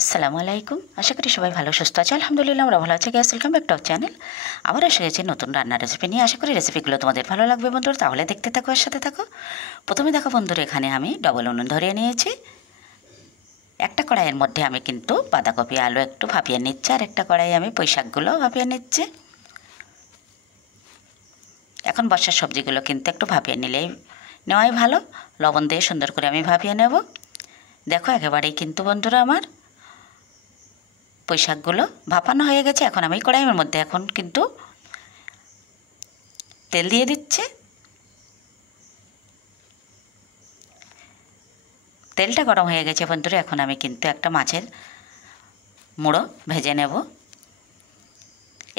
আসসালামু আলাইকুম। আশা করি সবাই ভালো সুস্থ আছে। আলহামদুলিল্লাহ আমরা ভালো আছি। Guys welcome back to our channel. আবার এসে গেছি নতুন রান্নার রেসিপি নিয়ে। আশা করি রেসিপিগুলো তোমাদের ভালো লাগবে বন্ধুরা, তাহলে দেখতে থাকো, আর সাথে থাকো। প্রথমে দেখো বন্ধুরা, এখানে আমি ডবল উনুন ধরিয়ে নিয়েছি। একটা কড়াইয়ের মধ্যে আমি কিন্তু বাঁধাকপি আলু একটু ভাপিয়ে নিচ্ছি, আর একটা কড়াই আমি পুঁই শাকগুলো ভাপিয়ে নিচ্ছি। এখন বর্ষার সবজিগুলো কিন্তু একটু ভাপিয়ে নিলেই নেওয়াই ভালো। লবণ দিয়ে সুন্দর করে আমি ভাপিয়ে নেব। দেখো একেবারেই কিন্তু বন্ধুরা আমার পুঁই শাকগুলো ভাপানো হয়ে গেছে। এখন আমি কড়াইয়ের মধ্যে এখন কিন্তু তেল দিয়ে দিচ্ছি। তেলটা গরম হয়ে গেছে বন্ধুরা। এখন আমি কিন্তু একটা মাছের মুড়ো ভেজে নেব।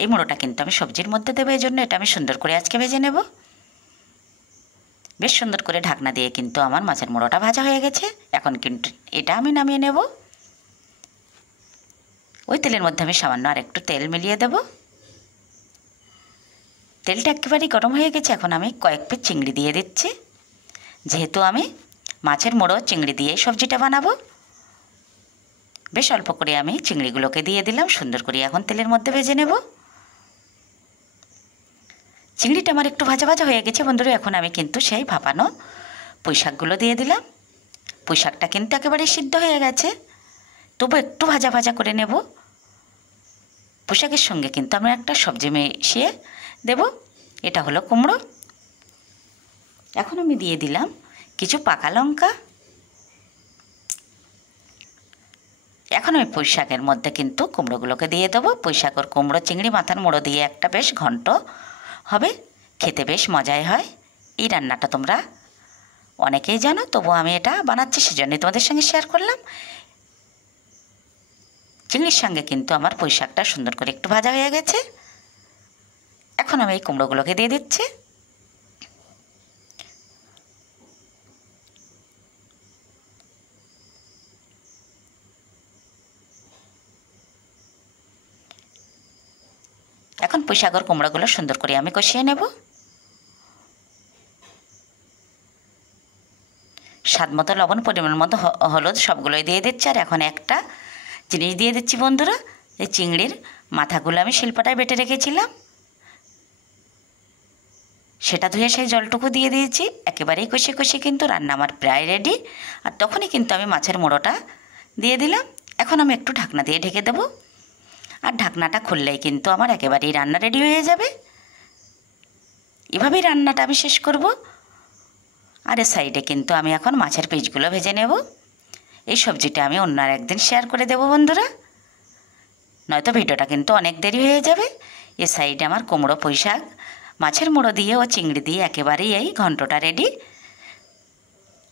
এই মুড়োটা কিন্তু আমি সবজির মধ্যে দেবো, এই জন্য এটা আমি সুন্দর করে আজকে ভেজে নেব। বেশ সুন্দর করে ঢাকনা দিয়ে কিন্তু আমার মাছের মুড়োটা ভাজা হয়ে গেছে। এখন কিন্তু এটা আমি নামিয়ে নেব। ওই তেলের মধ্যে আমি সামান্য আর একটু তেল মিলিয়ে দেব। তেলটা একেবারেই গরম হয়ে গেছে। এখন আমি কয়েক পিস চিংড়ি দিয়ে দিচ্ছি। যেহেতু আমি মাছের মুড়ো চিংড়ি দিয়ে সবজিটা বানাবো, বেশ অল্প করে আমি চিংড়িগুলোকে দিয়ে দিলাম। সুন্দর করে এখন তেলের মধ্যে ভেজে নেব। চিংড়িটা আমার একটু ভাজা ভাজা হয়ে গেছে বন্ধুরা। এখন আমি কিন্তু সেই ভাপানো পুঁই শাকগুলো দিয়ে দিলাম। পুঁই শাকটা কিন্তু একেবারে সিদ্ধ হয়ে গেছে, তবু একটু ভাজা ভাজা করে নেব। পুঁই শাকের সঙ্গে কিন্তু আমি একটা সবজি মিশিয়ে দেব। এটা হলো কুমড়ো। এখন আমি দিয়ে দিলাম কিছু পাকা লঙ্কা। এখন আমি পুঁই শাকের মধ্যে কিন্তু কুমড়োগুলোকে দিয়ে দেবো। পুঁই শাক আর কুমড়ো চিংড়ি মাথার মুড়ো দিয়ে একটা বেশ ঘন্ট হবে, খেতে বেশ মজাই হয়। এই রান্নাটা তোমরা অনেকেই জানো, তবু আমি এটা বানাচ্ছি, সেজন্যই তোমাদের সঙ্গে শেয়ার করলাম। চিংড়ির সঙ্গে কিন্তু আমার পুঁই শাকটা সুন্দর করে একটু ভাজা হয়ে গেছে। এখন আমি এই কুমড়োগুলোকে দিয়ে দিচ্ছি। এখন পুঁই শাক আর কুমড়োগুলো সুন্দর করে আমি কষিয়ে নেব। স্বাদ মতো লবণ, পরিমাণ মতো হলুদ সবগুলোই দিয়ে দিচ্ছি। আর এখন একটা জিনিস দিয়ে দিচ্ছি বন্ধুরা, এই চিংড়ির মাথাগুলো আমি শিলপাটায় বেটে রেখেছিলাম, সেটা ধুয়ে সেই জলটুকু দিয়ে দিয়েছি। একেবারেই কষে কষে কিন্তু রান্না আমার প্রায় রেডি। আর তখনই কিন্তু আমি মাছের মুড়োটা দিয়ে দিলাম। এখন আমি একটু ঢাকনা দিয়ে ঢেকে দেবো। আর ঢাকনাটা খুললেই কিন্তু আমার একেবারেই রান্না রেডি হয়ে যাবে। এভাবেই রান্নাটা আমি শেষ করব। আর এর সাইডে কিন্তু আমি এখন মাছের পিসগুলো ভেজে নেব। এই সবজিটা আমি অন্য আর একদিন শেয়ার করে দেবো বন্ধুরা, নয়তো ভিডিওটা কিন্তু অনেক দেরি হয়ে যাবে। এ সাইডে আমার কুমড়ো, পুঁই শাক, মাছের মুড়ো দিয়ে ও চিংড়ি দিয়ে একেবারেই এই ঘন্টটা রেডি।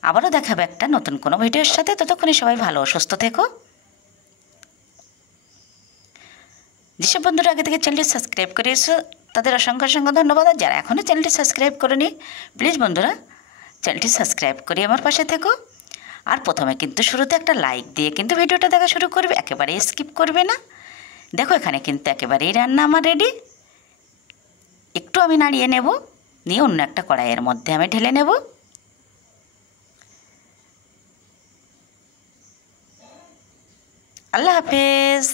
আবারও দেখাবে একটা নতুন কোনো ভিডিওর সাথে। ততক্ষণে সবাই ভালো ও সুস্থ থেকো। যেসব বন্ধুরা আগে থেকে চ্যানেলটি সাবস্ক্রাইব করে এসো তাদের অসংখ্য অসংখ্য ধন্যবাদ। আর যারা এখনও চ্যানেলটি সাবস্ক্রাইব করেনি, প্লিজ বন্ধুরা চ্যানেলটি সাবস্ক্রাইব করে আমার পাশে থেকো। আর প্রথমে কিন্তু শুরুতে একটা লাইক দিয়ে কিন্তু ভিডিওটা দেখা শুরু করবে, একেবারেই স্কিপ করবে না। দেখো এখানে কিন্তু একেবারেই রান্না আমার রেডি। একটু আমি নাড়িয়ে নেব, নিয়ে অন্য একটা কড়াইয়ের মধ্যে আমি ঢেলে নেব। আল্লাহ হাফেজ।